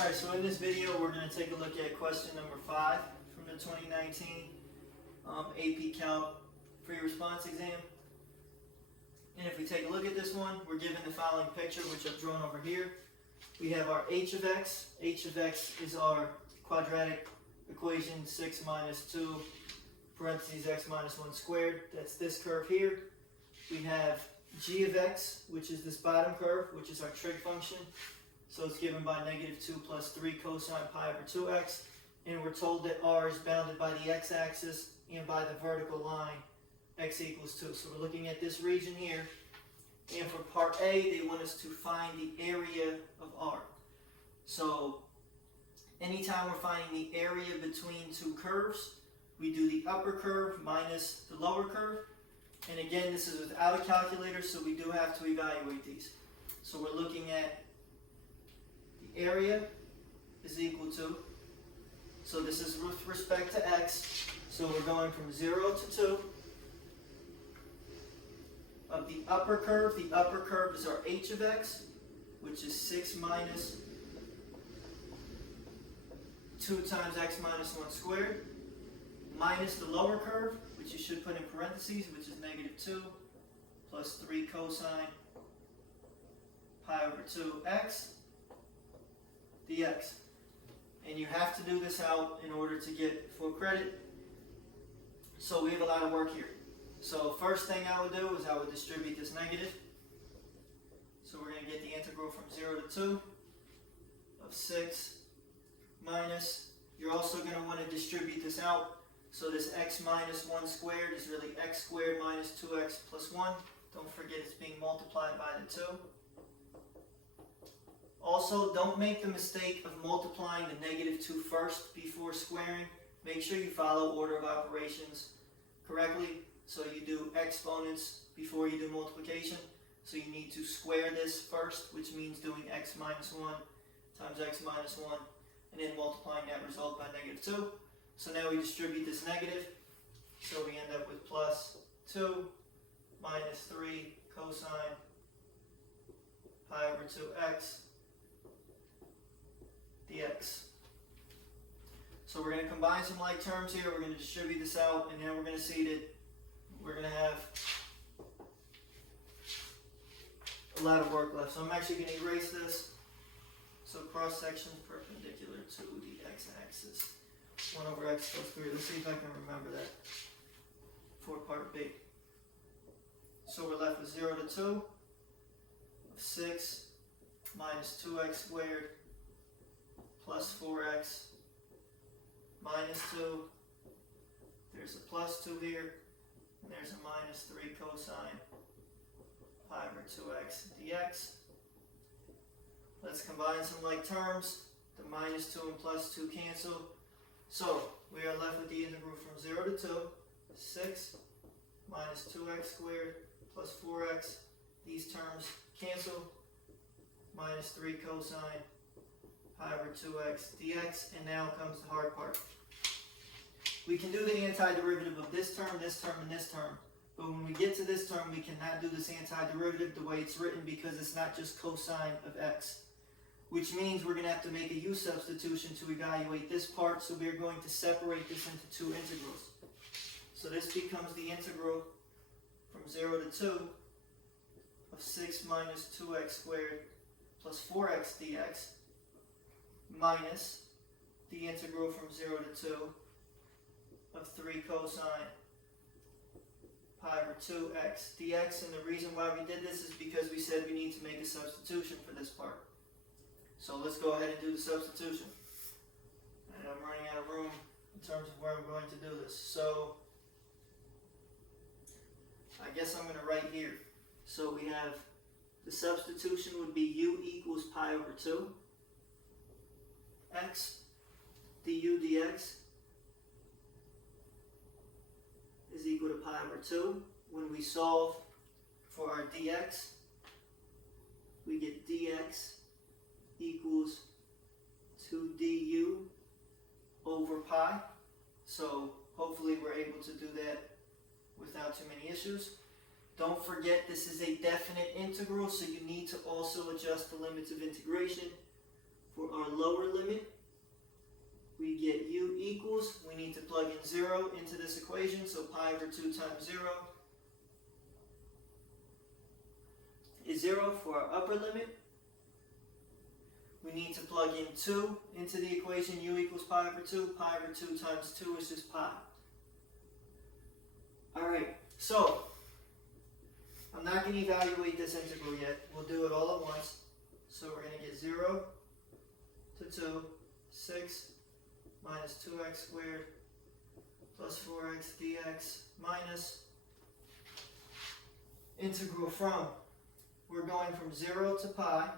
Alright, so in this video we're going to take a look at question number 5 from the 2019 AP Calc free response exam. And if we take a look at this one, we're given the following picture, which I've drawn over here. We have our h of x. H of x is our quadratic equation, 6 minus 2 parentheses x minus 1 squared. That's this curve here. We have g of x, which is this bottom curve, which is our trig function. So it's given by negative 2 plus 3 cosine pi over 2x. And we're told that r is bounded by the x-axis and by the vertical line, x equals 2. So we're looking at this region here. And for part A, they want us to find the area of r. So anytime we're finding the area between two curves, we do the upper curve minus the lower curve. And again, this is without a calculator, so we do have to evaluate these. So we're looking at the area is equal to, so this is with respect to x, so we're going from 0 to 2. Of the upper curve is our h of x, which is 6 minus 2 times x minus 1 squared, minus the lower curve, which you should put in parentheses, which is negative 2 plus 3 cosine pi over 2x dx. And you have to do this out in order to get full credit. So we have a lot of work here. So first thing I would do is I would distribute this negative. So we're going to get the integral from 0 to 2 of 6 minus, you're also going to want to distribute this out. So this x minus 1 squared is really x squared minus 2x plus 1. Don't forget it's being multiplied by the 2. Also, don't make the mistake of multiplying the negative 2 first before squaring. Make sure you follow order of operations correctly. So you do exponents before you do multiplication. So you need to square this first, which means doing x minus 1 times x minus 1, and then multiplying that result by negative 2. So now we distribute this negative. So we end up with plus 2 minus 3 cosine pi over 2x dx. So we're going to combine some like terms here. We're going to distribute this out, and then we're going to see that we're going to have a lot of work left. So I'm actually going to erase this. So cross section perpendicular to the x-axis. 1 over x plus 3. Let's see if I can remember that for part B. So we're left with 0 to 2 of 6 minus 2x squared plus 4x minus 2. There's a plus 2 here, and there's a minus 3 cosine pi over 2x dx. Let's combine some like terms. The minus 2 and plus 2 cancel. So we are left with the integral from 0 to 2, 6 minus 2x squared plus 4x. These terms cancel. Minus 3 cosine pi over 2x dx. And now comes the hard part. We can do the antiderivative of this term, and this term. But when we get to this term, we cannot do this antiderivative the way it's written because it's not just cosine of x. Which means we're going to have to make a u substitution to evaluate this part. So we're going to separate this into two integrals. So this becomes the integral from 0 to 2 of 6 minus 2x squared plus 4x dx minus the integral from 0 to 2 of 3 cosine pi over 2x dx. And the reason why we did this is because we said we need to make a substitution for this part. So let's go ahead and do the substitution. And I'm running out of room in terms of where I'm going to do this. So I guess I'm going to write here. So we have the substitution would be u equals pi over 2 x du dx is equal to pi over 2. When we solve for our dx, we get dx equals 2 du over pi. So hopefully we're able to do that without too many issues. Don't forget this is a definite integral, so you need to also adjust the limits of integration. For our lower limit, we get u equals, we need to plug in 0 into this equation, so pi over 2 times 0 is 0. For our upper limit, we need to plug in 2 into the equation, u equals pi over 2. Pi over 2 times 2 is just pi. Alright, so I'm not going to evaluate this integral yet. We'll do it all at once. So we're going to get 0 to 2, 6 minus 2x squared plus 4x dx minus integral from, we're going from 0 to pi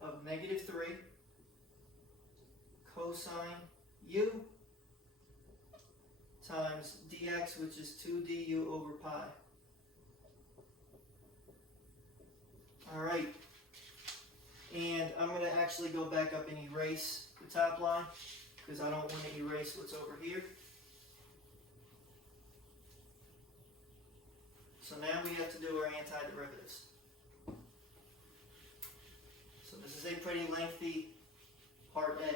of -3 cosine u times dx, which is 2 du over pi. Alright, and I'm going to actually go back up and erase the top line because I don't want to erase what's over here. So now we have to do our antiderivatives. So this is a pretty lengthy part A,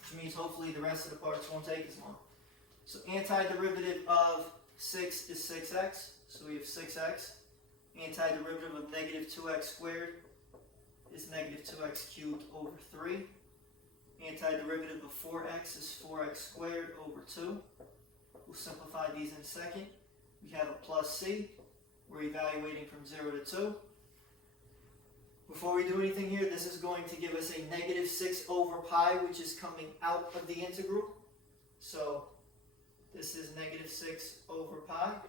which means hopefully the rest of the parts won't take as long. So antiderivative of 6 is 6x, so we have 6x. Antiderivative of -2x squared is -2x cubed over 3. Antiderivative of 4x is 4x squared over 2. We'll simplify these in a second. We have a plus c. We're evaluating from 0 to 2. Before we do anything here, this is going to give us a -6 over pi, which is coming out of the integral. So this is -6 over pi.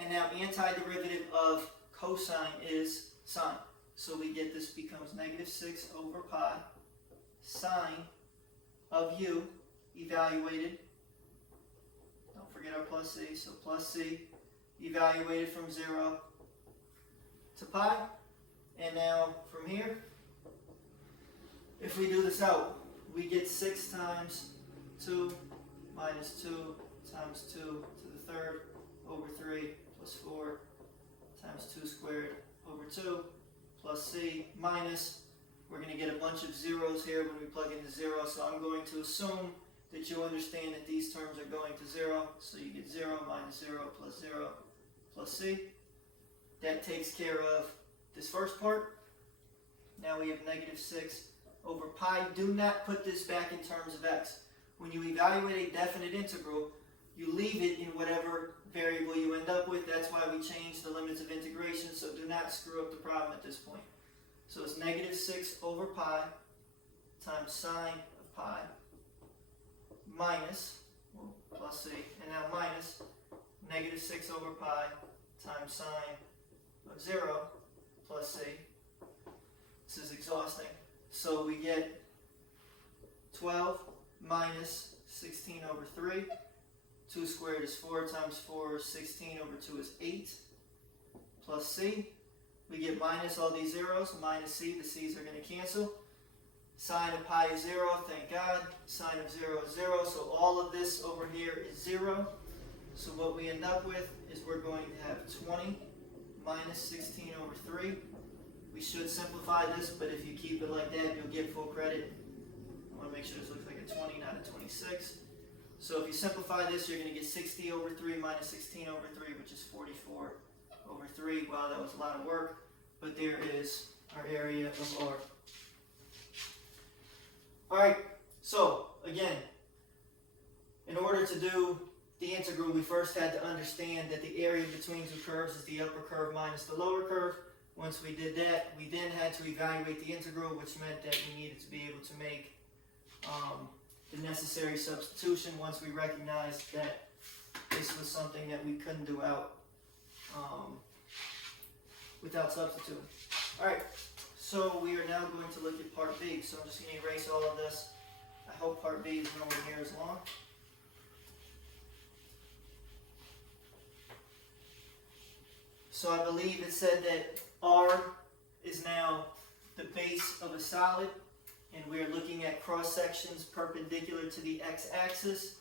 And now antiderivative of cosine is sine. So we get this becomes -6 over pi sine of u evaluated. Don't forget our plus c. So plus c evaluated from 0 to pi. And now from here, if we do this out, we get 6 times 2 minus 2 times 2 to the third over 3 plus 4 times 2 squared over 2 plus c minus, we're going to get a bunch of zeros here when we plug in the 0, so I'm going to assume that you understand that these terms are going to 0, so you get 0 minus 0 plus c. That takes care of this first part. Now we have -6 over pi. Do not put this back in terms of x. When you evaluate a definite integral, you leave it in whatever variable you end up with. That's why we changed the limits of integration, so do not screw up the problem at this point. So it's -6 over pi times sine of pi minus, well, plus c, and now minus -6 over pi times sine of 0 plus c. This is exhausting. So we get 12 minus 16 over 3. 2 squared is 4 times 4 is 16 over 2 is 8 plus c. We get minus all these zeros, minus c. The c's are going to cancel. Sine of pi is 0, thank God. Sine of 0 is 0, so all of this over here is 0. So what we end up with is we're going to have 20 minus 16 over 3. We should simplify this, but if you keep it like that, you'll get full credit. I want to make sure this looks like a 20, not a 26. So if you simplify this, you're going to get 60 over 3 minus 16 over 3, which is 44 over 3. Wow, that was a lot of work, but there is our area of R. Alright, so again, in order to do the integral, we first had to understand that the area between two curves is the upper curve minus the lower curve. Once we did that, we then had to evaluate the integral, which meant that we needed to be able to make the necessary substitution once we recognized that this was something that we couldn't do out without substituting. Alright, so we are now going to look at part B. So I'm just going to erase all of this. I hope part B is nowhere near as long. So I believe it said that R is now the base of a solid, and we're looking at cross sections perpendicular to the x-axis,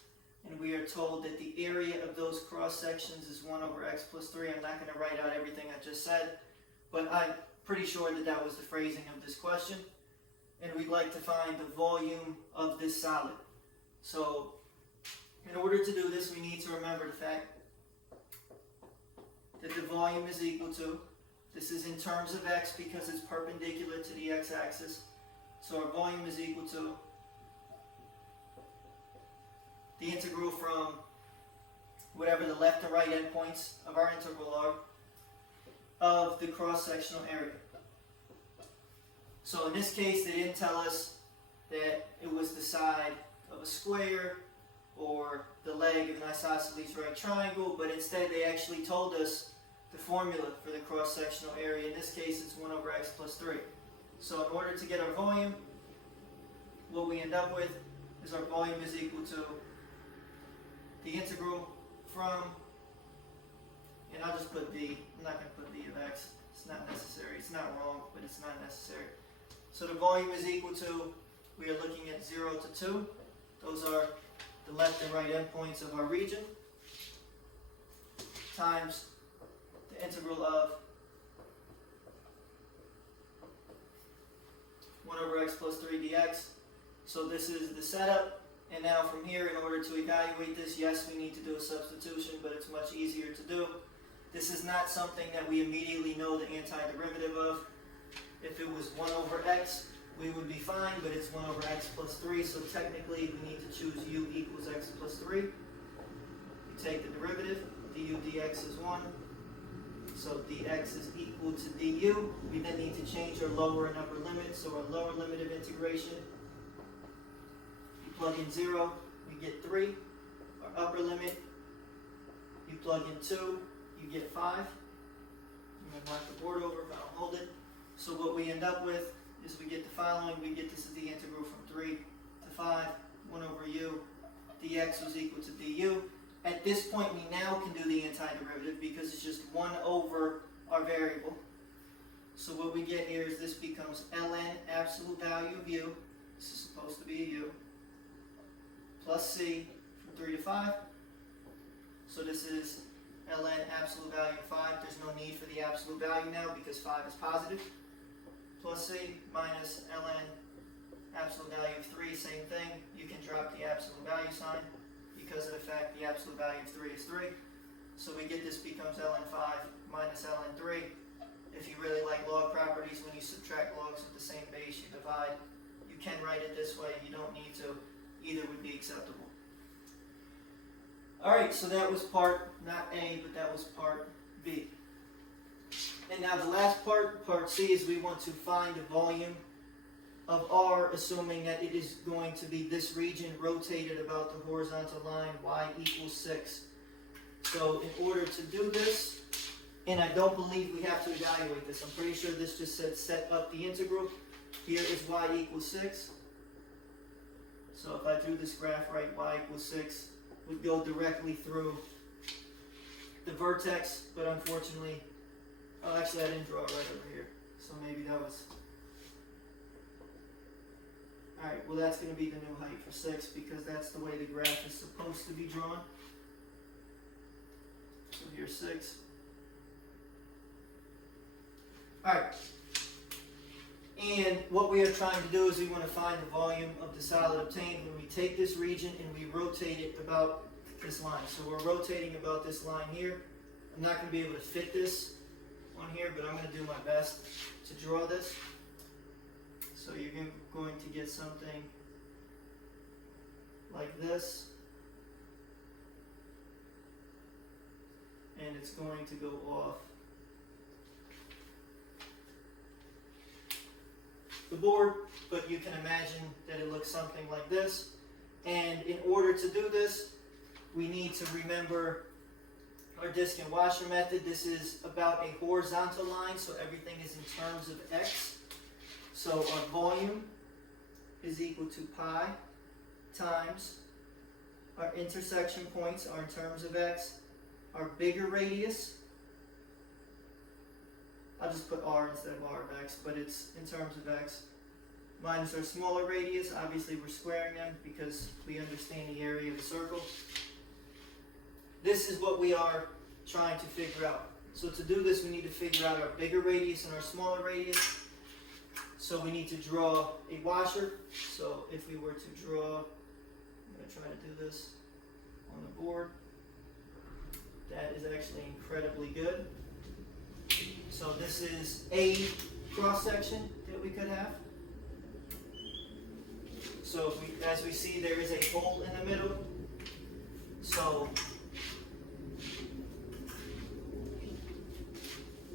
and we are told that the area of those cross sections is 1 over x plus 3. I'm not going to write out everything I just said, but I'm pretty sure that that was the phrasing of this question. And we'd like to find the volume of this solid. So in order to do this, we need to remember the fact that the volume is equal to, this is in terms of x because it's perpendicular to the x-axis, so our volume is equal to the integral from whatever the left and right endpoints of our integral are of the cross-sectional area. So in this case, they didn't tell us that it was the side of a square or the leg of an isosceles right triangle, but instead they actually told us the formula for the cross-sectional area. In this case, it's 1 over x plus 3. So in order to get our volume, what we end up with is our volume is equal to the integral from, and I'll just put d, I'm not going to put d of x, it's not necessary, it's not wrong, but it's not necessary. So the volume is equal to, we are looking at 0 to 2, those are the left and right endpoints of our region, times the integral of 1 over x plus 3 dx. So this is the setup, and now from here, in order to evaluate this, yes, we need to do a substitution, but it's much easier to do. This is not something that we immediately know the antiderivative of. If it was 1 over x, we would be fine, but it's 1 over x plus 3, so technically we need to choose u equals x plus 3. We take the derivative, du dx is 1, so dx is equal to du. We then need to change our lower and upper limit, so our lower limit of integration, you plug in 0, we get 3. Our upper limit, you plug in 2, you get 5. I'm going to knock the board over if I don't hold it. So what we end up with is we get the following. We get this as the integral from 3 to 5, 1 over u, dx was equal to du. At this point, we now can do the antiderivative because it's just 1 over our variable. So what we get here is this becomes ln absolute value of u, this is supposed to be a u, plus c from 3 to 5. So this is ln absolute value of 5. There's no need for the absolute value now because 5 is positive. Plus c minus ln absolute value of 3, same thing. You can drop the absolute value sign because of the fact the absolute value of 3 is 3. So we get this becomes ln 5 minus ln 3. If you really like log properties, when you subtract logs with the same base, you divide. You can write it this way. You don't need to. Either would be acceptable. Alright, so that was part, not A, but that was part B. And now the last part, part C, is we want to find the volume of R, assuming that it is going to be this region rotated about the horizontal line, y equals 6. So in order to do this, and I don't believe we have to evaluate this, I'm pretty sure this just said set up the integral. Here is y equals 6. So if I drew this graph right, y equals 6 would go directly through the vertex, but unfortunately, oh, actually I didn't draw it right over here, so maybe that was, alright, well that's going to be the new height for 6 because that's the way the graph is supposed to be drawn. So here's 6. Alright, and what we are trying to do is we want to find the volume of the solid obtained when we take this region and we rotate it about this line. So we're rotating about this line here. I'm not going to be able to fit this on here, but I'm going to do my best to draw this. So you're going to get something like this. And it's going to go off the board, but you can imagine that it looks something like this. And in order to do this, we need to remember our disc and washer method. This is about a horizontal line, so everything is in terms of x. So our volume is equal to pi times our intersection points are in terms of x. Our bigger radius, I'll just put r instead of r of x, but it's in terms of x, minus our smaller radius. Obviously we're squaring them because we understand the area of a circle. This is what we are trying to figure out. So to do this, we need to figure out our bigger radius and our smaller radius. So we need to draw a washer. So if we were to draw, I'm going to try to do this on the board. That is actually incredibly good. So this is a cross section that we could have. So if we, as we see, there is a hole in the middle. So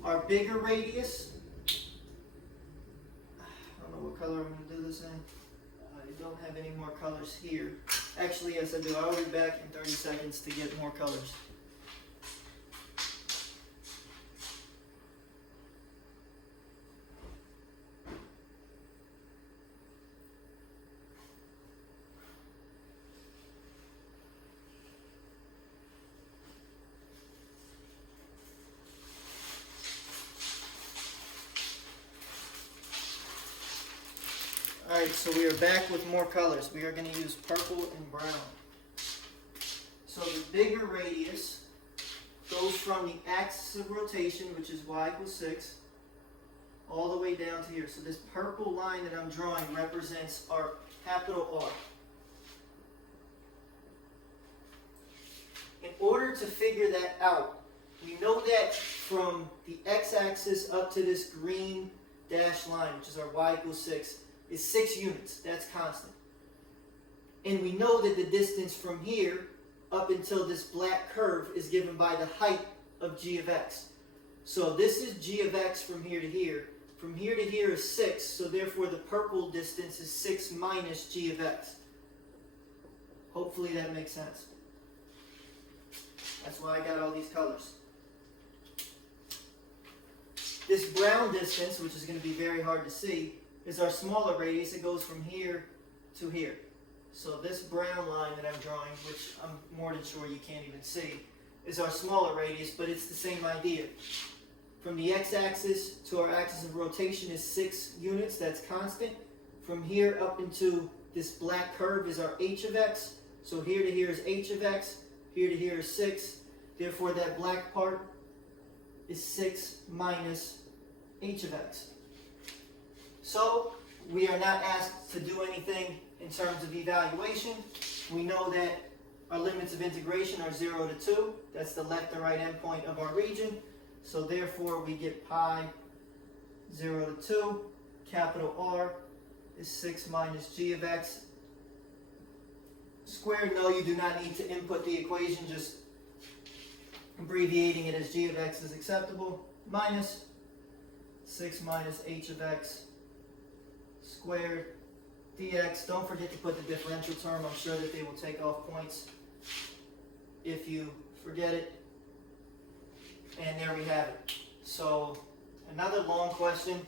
our bigger radius, I don't know what color I'm going to do this in. I don't have any more colors here. Actually, yes I do. I'll be back in 30 seconds to get more colors. Alright, so we are back with more colors. We are going to use purple and brown. So the bigger radius goes from the axis of rotation, which is y equals 6, all the way down to here. So this purple line that I'm drawing represents our capital R. In order to figure that out, we know that from the x-axis up to this green dashed line, which is our y equals 6, is 6 units. That's constant. And we know that the distance from here up until this black curve is given by the height of g of x. So this is g of x from here to here. From here to here is 6, so therefore the purple distance is 6 minus g of x. Hopefully that makes sense. That's why I got all these colors. This brown distance, which is going to be very hard to see, is our smaller radius. It goes from here to here. So this brown line that I'm drawing, which I'm more than sure you can't even see, is our smaller radius, but it's the same idea. From the x-axis to our axis of rotation is 6 units, that's constant. From here up into this black curve is our h of x. So here to here is h of x, here to here is 6. Therefore that black part is 6 minus h of x. So we are not asked to do anything in terms of evaluation. We know that our limits of integration are 0 to 2. That's the left and right endpoint of our region. So therefore we get pi 0 to 2. Capital R is 6 minus g of x squared. No, you do not need to input the equation, just abbreviating it as g of x is acceptable. Minus 6 minus h of x squared dx. Don't forget to put the differential term. I'm sure that they will take off points if you forget it. And there we have it. So another long question.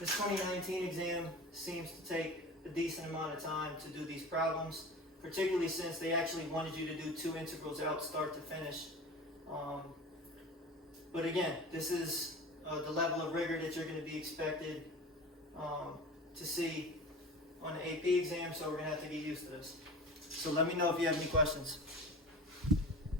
This 2019 exam seems to take a decent amount of time to do these problems, particularly since they actually wanted you to do 2 integrals out start to finish. But again, this is the level of rigor that you're going to be expected to see on the AP exam, so we're going to have to get used to this. So let me know if you have any questions.